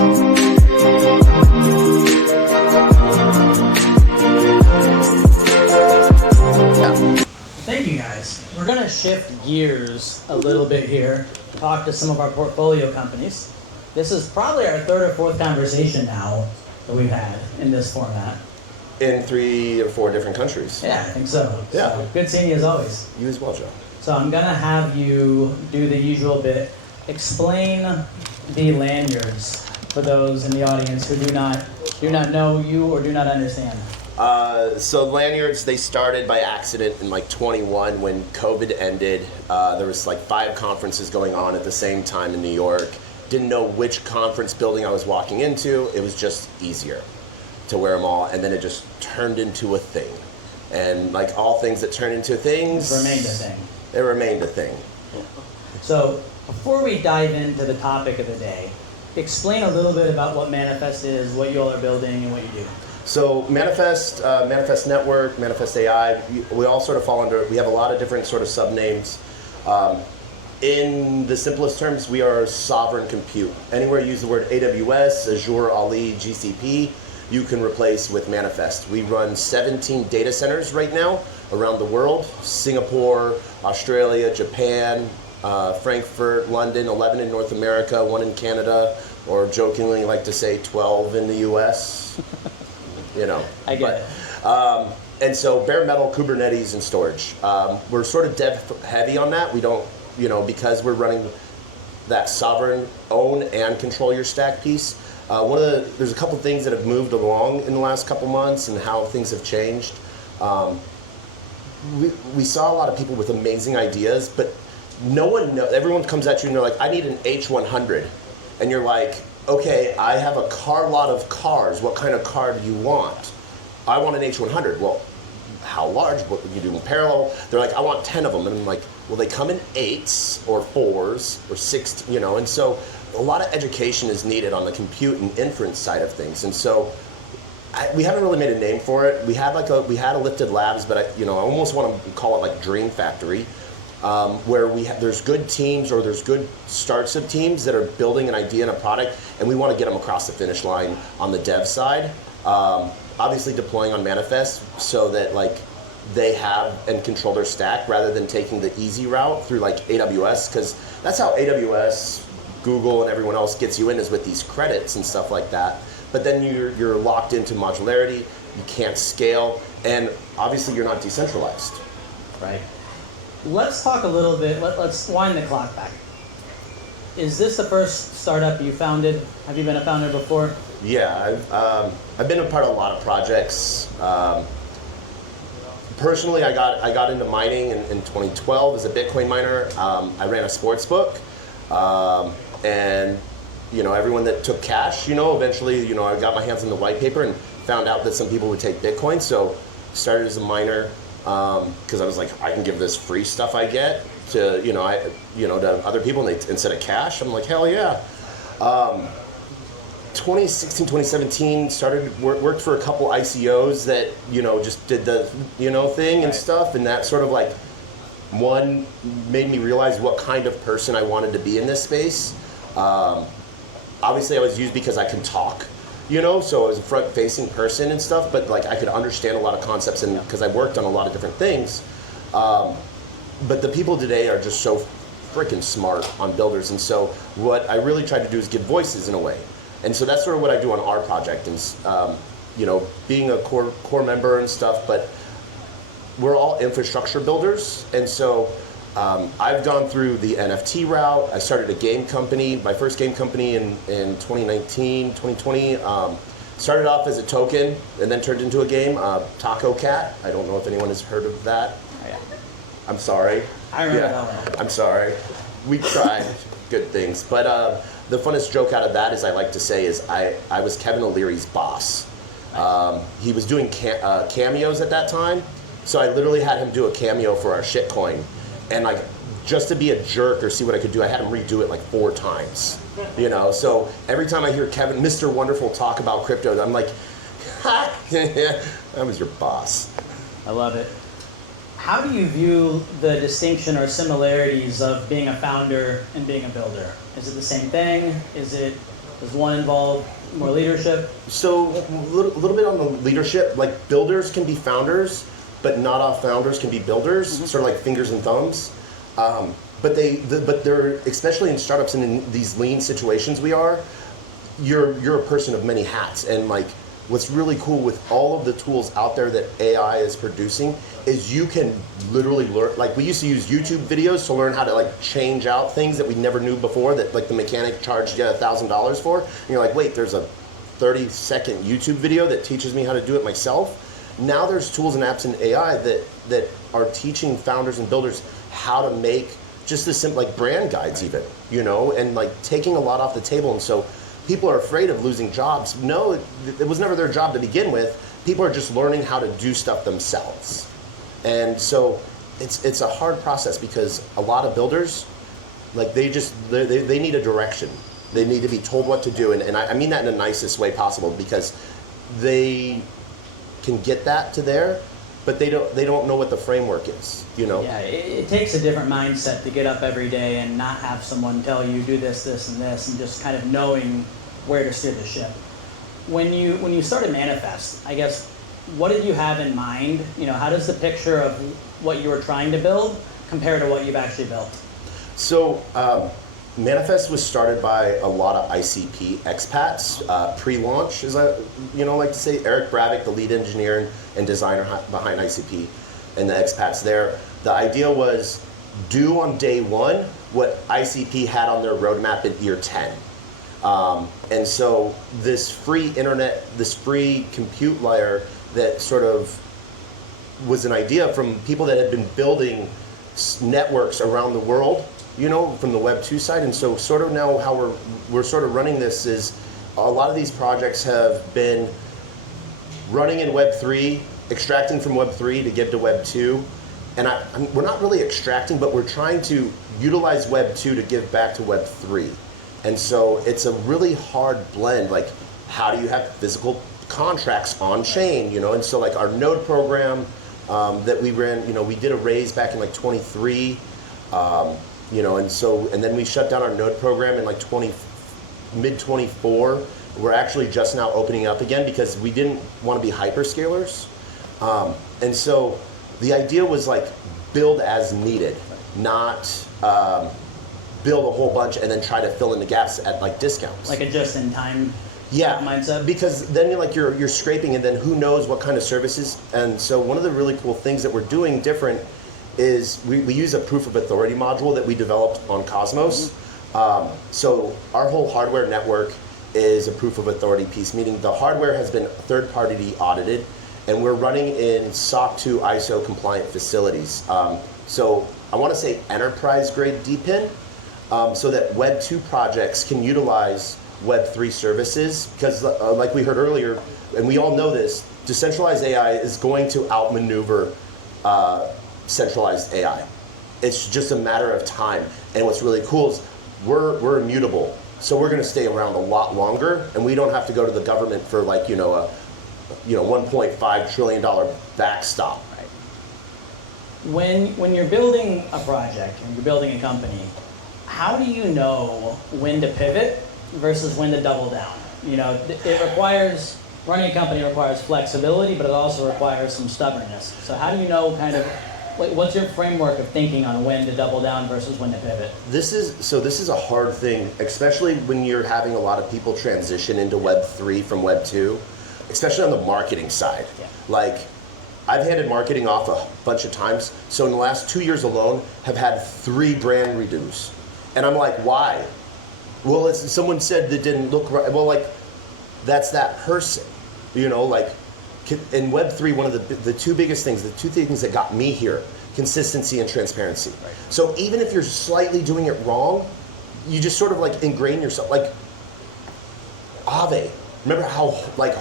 Thank you guys. We're going to shift gears a little bit here, talk to some of our portfolio companies. This is probably our third or fourth conversation now that we've had in this format. In 3 or 4 different countries. Yeah, I think so. Yeah. So, good seeing you as always. You as well, Joe. So I'm going to have you do the usual bit. Explain the lanyards for those in the audience who do not know you or do not understand. So lanyards, they started by accident in like 21 when COVID ended. There was like 5 conferences going on at the same time in New York. Didn't know which conference building I was walking into. It was just easier to wear them all, and then it just turned into a thing. And like all things that turn into things, It remained a thing. It remained a thing. So before we dive into the topic of the day, explain a little bit about what Manifest is, what you all are building, and what you do. So Manifest, Manifest Network, Manifest AI, we all sort of fall under, we have a lot of different sort of sub-names. In the simplest terms, we are sovereign compute. Anywhere you use the word AWS, Azure, Ali, GCP, you can replace with Manifest. We run 17 data centers right now around the world: Singapore, Australia, Japan, Frankfurt, London, 11 in North America, 1 in Canada, or jokingly like to say 12 in the US. You know. I get it. And so bare metal, Kubernetes, and storage. We're sort of dev heavy on that. We don't, because we're running that sovereign own and control your stack piece. There's a couple things that have moved along in the last couple months and how things have changed. We saw a lot of people with amazing ideas, but no one knows. Everyone comes at you and they're like, I need an H100. And you're like, okay, I have a lot of cars. What kind of car do you want? I want an H100. Well, how large? What would you do in parallel? They're like, I want 10 of them. And I'm like, well, they come in 8s or 4s or 6, and so a lot of education is needed on the compute and inference side of things. And so we haven't really made a name for it. We had a Lifted Labs, but I almost want to call it like Dream Factory, where there's good teams or there's good starts of teams that are building an idea and a product, and we want to get them across the finish line on the dev side. Obviously deploying on Manifest so that like they have and control their stack rather than taking the easy route through like AWS, because that's how AWS, Google, and everyone else gets you in, is with these credits and stuff like that. But then you're locked into modularity, you can't scale, and obviously you're not decentralized. Right. Let's talk a little bit, let's wind the clock back. Is this the first startup you founded? Have you been a founder before? Yeah, I've been a part of a lot of projects. Personally, I got into mining in 2012 as a Bitcoin miner. I ran a sports book, and everyone that took cash, eventually, I got my hands on the white paper and found out that some people would take Bitcoin. So started as a miner because I was like, I can give this free stuff I get to to other people, and instead of cash. I'm like, hell yeah. 2016, 2017, worked for a couple ICOs that, just did the, thing and stuff. And that sort of like, one, made me realize what kind of person I wanted to be in this space. Obviously I was used because I can talk, so I was a front-facing person and stuff, but like I could understand a lot of concepts and because I worked on a lot of different things. But the people today are just so freaking smart on builders. And so what I really tried to do is give voices in a way. And so that's sort of what I do on our project is, being a core member and stuff, but we're all infrastructure builders. And so I've gone through the NFT route. I started a game company, my first game company in 2019, 2020. Started off as a token and then turned into a game, Taco Cat. I don't know if anyone has heard of that. Yeah. I'm sorry. I remember that one. I'm sorry. We tried good things. But the funnest joke out of that is I like to say is I was Kevin O'Leary's boss. He was doing cameos at that time. So I literally had him do a cameo for our shitcoin. And like, just to be a jerk or see what I could do, I had him redo it like 4 times. So every time I hear Kevin, Mr. Wonderful, talk about crypto, I'm like, ha, I was your boss. I love it. How do you view the distinction or similarities of being a founder and being a builder? Is it the same thing? Is it Does one involve more leadership? So a little bit on the leadership, like builders can be founders, but not all founders can be builders, sort of like fingers and thumbs. But they're, especially in startups and in these lean situations you're a person of many hats. And like what's really cool with all of the tools out there that AI is producing is you can literally learn, like we used to use YouTube videos to learn how to like change out things that we never knew before that like the mechanic charged you $1,000 for. And you're like, wait, there's a 30-second YouTube video that teaches me how to do it myself. Now there's tools and apps in AI that are teaching founders and builders how to make just the simple like brand guides even, and like taking a lot off the table. And so people are afraid of losing jobs. No, it was never their job to begin with. People are just learning how to do stuff themselves. And so it's a hard process because a lot of builders, like they need a direction. They need to be told what to do. And I mean that in the nicest way possible because they can get that to there, but they don't know what the framework is, Yeah, it takes a different mindset to get up every day and not have someone tell you do this, this, and this, and just kind of knowing where to steer the ship. When you started Manifest, I guess, what did you have in mind? How does the picture of what you were trying to build compare to what you've actually built? So Manifest was started by a lot of ICP expats, pre-launch, as I like to say. Eric Bravik, the lead engineer and designer behind ICP, and the expats there. The idea was do on day one what ICP had on their roadmap in year 10. And so this free internet, this free compute layer that sort of was an idea from people that had been building networks around the world, from the Web 2 side. And so sort of now how we're sort of running this is a lot of these projects have been running in Web 3, extracting from Web 3 to give to Web 2. And we're not really extracting, but we're trying to utilize Web 2 to give back to Web 3. And so it's a really hard blend. Like, how do you have physical contracts on chain, And so like our node program that we ran, we did a raise back in like 23, and then we shut down our node program in like mid 24. We're actually just now opening up again because we didn't want to be hyperscalers. And so the idea was like build as needed, not build a whole bunch and then try to fill in the gaps at like discounts. Like a just-in-time mindset? Because then you're scraping and then who knows what kind of services. And so one of the really cool things that we're doing different is we use a proof of authority module that we developed on Cosmos. So our whole hardware network is a proof of authority piece, meaning the hardware has been third-party audited, and we're running in SOC 2 ISO compliant facilities. So I want to say enterprise-grade DPIN, so that Web 2 projects can utilize Web 3 services, because like we heard earlier, and we all know this, decentralized AI is going to outmaneuver centralized AI. It's just a matter of time. And what's really cool is we're immutable. So we're going to stay around a lot longer, and we don't have to go to the government for like, a $1.5 trillion backstop. Right. When you're building a project and you're building a company, how do you know when to pivot versus when to double down? It requires, running a company requires flexibility, but it also requires some stubbornness. So how do you know what's your framework of thinking on when to double down versus when to pivot? This is a hard thing, especially when you're having a lot of people transition into Web 3 from Web 2, especially on the marketing side. Yeah. Like, I've handed marketing off a bunch of times. So in the last 2 years alone, have had 3 brand redos. And I'm like, why? Well, someone said that didn't look right. Well, like, that's that person, like, in Web3, one of the two biggest things, the two things that got me here, consistency and transparency. Right. So even if you're slightly doing it wrong, you just sort of like ingrain yourself. Like Aave, remember how like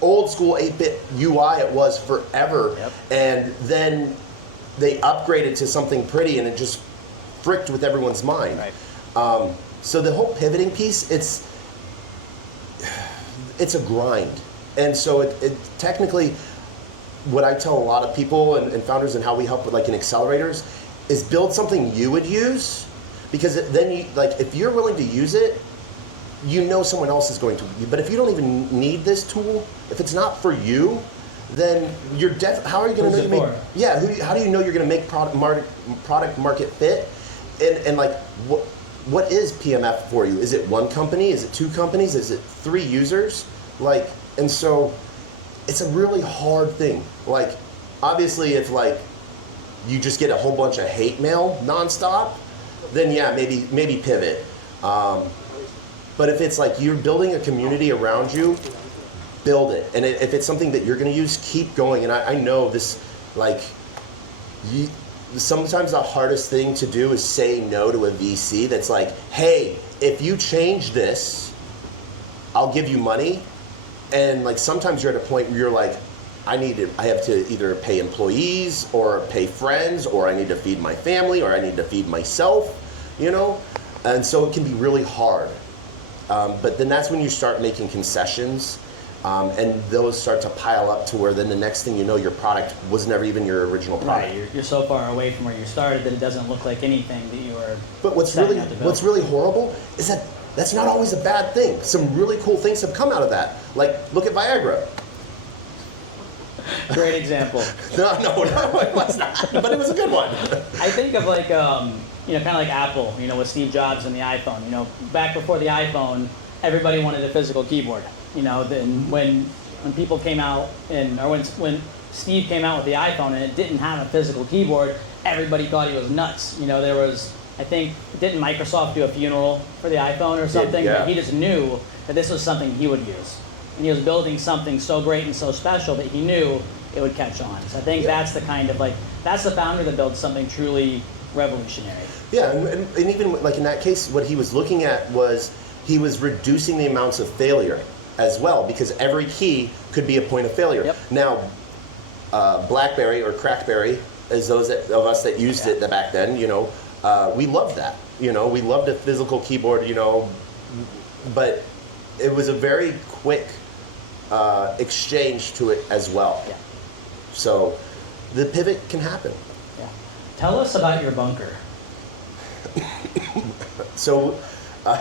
old school 8-bit UI it was forever, Yep. And then they upgraded to something pretty and it just fricked with everyone's mind. Right. So the whole pivoting piece, it's a grind. And so it technically, what I tell a lot of people and founders and how we help with like in accelerators is build something you would use, because then you, like, if you're willing to use it, you know someone else is going to. But if you don't even need this tool, if it's not for you, then you're how are you going to know you make? Yeah, how do you know you're going to make product market fit? And like what is PMF for you? Is it one company? Is it two companies? Is it 3 users? Like, and so it's a really hard thing. Like, obviously, if like you just get a whole bunch of hate mail nonstop, then yeah, maybe pivot. But if it's like you're building a community around you, build it. And if it's something that you're going to use, keep going. And I know this, like, sometimes the hardest thing to do is say no to a VC that's like, hey, if you change this, I'll give you money. And like sometimes you're at a point where you're like, I have to either pay employees or pay friends, or I need to feed my family, or I need to feed myself, you know? And so it can be really hard. But then that's when you start making concessions, and those start to pile up to where then the next thing you know, your product was never even your original product. Right, you're so far away from where you started that it doesn't look like anything that you were. But what's really horrible is that that's not always a bad thing. Some really cool things have come out of that. Like, look at Viagra. Great example. No, it was not. But it was a good one. I think of like, kind of like Apple, with Steve Jobs and the iPhone. Back before the iPhone, everybody wanted a physical keyboard. Then when people came out when Steve came out with the iPhone and it didn't have a physical keyboard, everybody thought he was nuts. There was, I think, didn't Microsoft do a funeral for the iPhone or something? Yeah. But he just knew that this was something he would use. And he was building something so great and so special that he knew it would catch on. So I think that's the kind of that's the founder that builds something truly revolutionary. Yeah, and even like in that case, what he was looking at was he was reducing the amounts of failure as well, because every key could be a point of failure. Yep. Now, BlackBerry or Crackberry, as those of us that used it back then, we loved that. We loved a physical keyboard, but it was a very quick exchange to it as well. Yeah. So the pivot can happen. Yeah. Tell us about your bunker. So I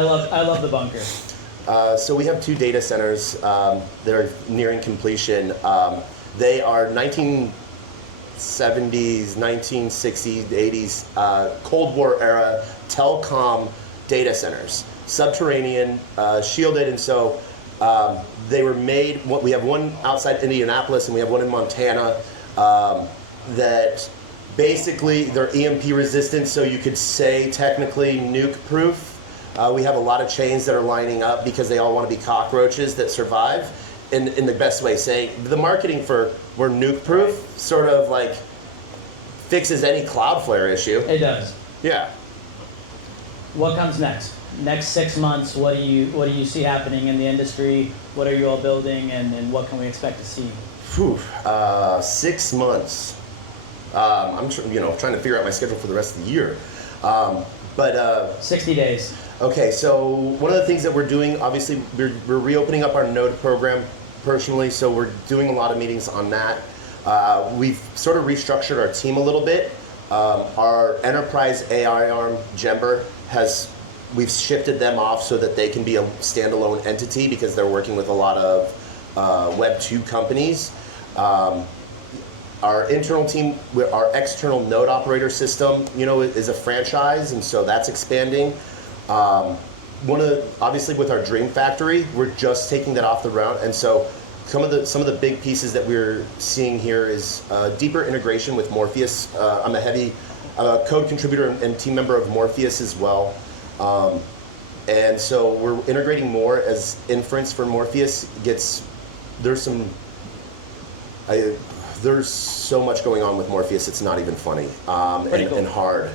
love the bunker. So we have 2 data centers that are nearing completion. They are 1970s, 1960s, 80s, Cold War era telecom data centers, subterranean, shielded, and so they were made. We have one outside Indianapolis and we have one in Montana that basically they're EMP resistant, so you could say technically nuke proof. We have a lot of chains that are lining up because they all want to be cockroaches that survive. In the best way, saying the marketing for we're nuke proof sort of like fixes any Cloudflare issue. It does. Yeah. What comes next? Next 6 months, what do you see happening in the industry? What are you all building, and what can we expect to see? 6 months. I'm trying to figure out my schedule for the rest of the year. But 60 days. Okay, so one of the things that we're doing, obviously, we're reopening up our Node program personally, so we're doing a lot of meetings on that. We've sort of restructured our team a little bit. Our enterprise AI arm, Jember, we've shifted them off so that they can be a standalone entity because they're working with a lot of Web 2 companies. Our internal team, our external node operator system, is a franchise, and so that's expanding. Obviously with our Dream Factory, we're just taking that off the ground, and so some of the big pieces that we're seeing here is deeper integration with Morpheus. I'm a heavy code contributor and team member of Morpheus as well, and so we're integrating more as inference for Morpheus gets. There's so much going on with Morpheus, it's not even funny, cool. And hard.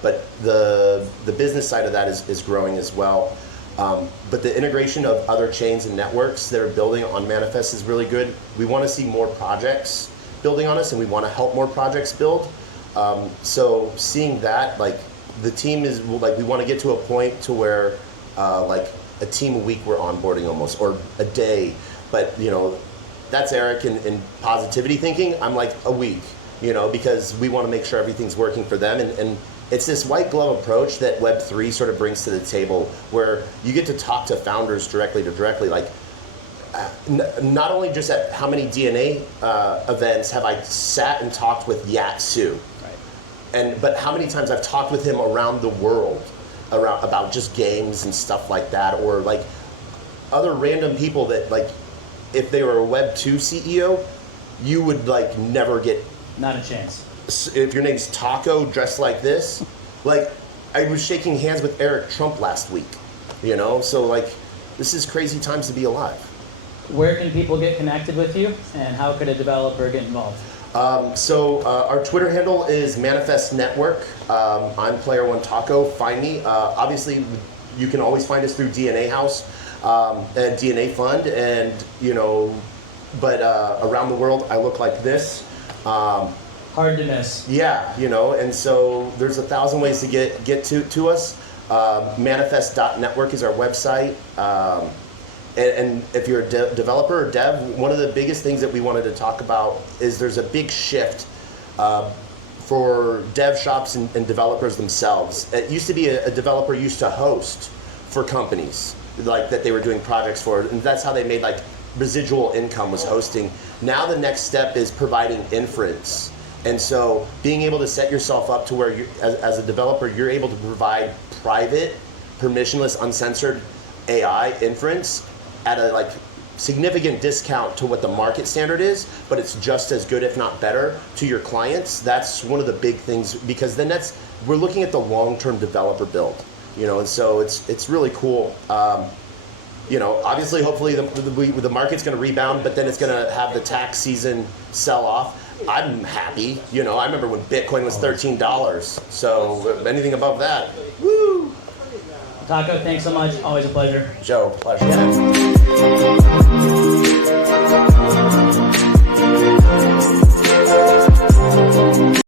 But the business side of that is growing as well. But the integration of other chains and networks that are building on Manifest is really good. We want to see more projects building on us, and we want to help more projects build. So seeing that, like the team is like, we want to get to a point to where like a team a week we're onboarding almost, or a day. But that's Eric in positivity thinking. I'm like a week, because we want to make sure everything's working for them. And it's this white glove approach that Web3 sort of brings to the table, where you get to talk to founders directly to directly. Like, not only just at how many DNA events have I sat and talked with Yatsu, but how many times I've talked with him around the world about just games and stuff like that, or like other random people that, like, if they were a Web2 CEO, you would like never get. Not a chance. If your name's Taco dressed like this, like I was shaking hands with Eric Trump last week, you know? So like, this is crazy times to be alive. Where can people get connected with you, and how could a developer get involved? Our Twitter handle is Manifest Network. I'm Player One Taco. Find me. Obviously, you can always find us through DNA House and DNA Fund, and you know, but around the world, I look like this. Hard to miss. Yeah, you know, and so there's 1,000 ways to get to us. Manifest.network is our website. And if you're a developer or dev, one of the biggest things that we wanted to talk about is there's a big shift for dev shops and developers themselves. It used to be a developer used to host for companies, like that they were doing projects for, and that's how they made like residual income, was hosting. Now the next step is providing inference. And so being able to set yourself up to where you, as a developer, you're able to provide private, permissionless, uncensored AI inference at a like significant discount to what the market standard is, but it's just as good, if not better, to your clients. That's one of the big things, because then we're looking at the long-term developer build, you know, and so it's really cool. You know, obviously, hopefully the market's going to rebound, but then it's going to have the tax season sell off. I'm happy. You know, I remember when Bitcoin was $13. So anything above that, woo! Taco, thanks so much. Always a pleasure. Joe, pleasure. Yeah.